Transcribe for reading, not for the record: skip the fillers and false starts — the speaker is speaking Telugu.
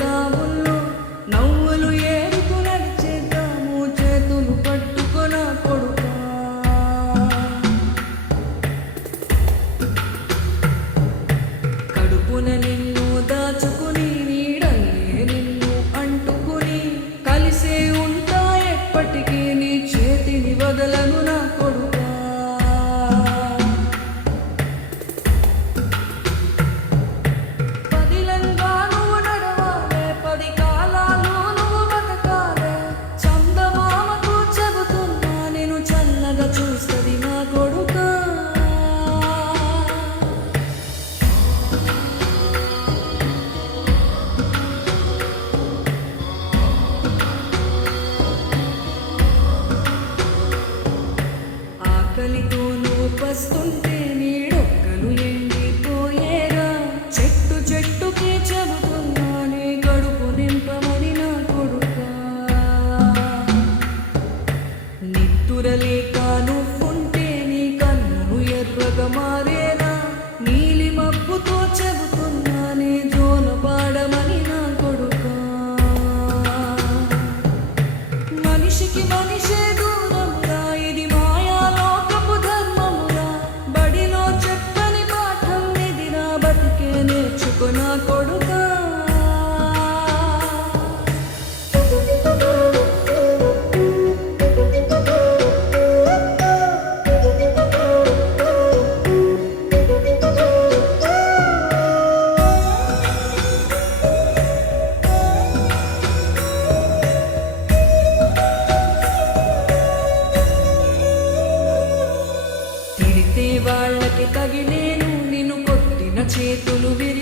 తావుల్లో నవ్వులు ఏరుకు నడిచేద్దాము చేతులు పట్టుకొన కొడుకా కడుపున నిన్ను దాచుకుని నీడల్లే నిన్ను అంటుకుని కలిసే ఉంటా ఎప్పటికీ నీ చేతిని వదలను నా కొడుకా చూస్తది నా కొడుకా ఆకలితో నువ్వు పస్తుంటే నీడొక్కలు ఎండిపోయేరా చెట్టు చెట్టుకి చెబుతున్నా నీ కడుపు నింపమని నా కొడుకా నిద్దురలేక నువ్వుంటే నీ కన్నులు ఎర్రగా మారేనా నీలి మబ్బుతో చెబుతున్నా నీ జోల పాడమని నా కొడుకా మనిషికి మనిషే దూరమురా ఇది మాయాలోకపు ధర్మమురా బడిలో చెప్పని పాఠం ఇదిరా బతికే నేర్చుకో నా కొడుకా తిడితే వాళ్ళకి తగిలేను నిన్ను కొట్టిన చేతులు విరి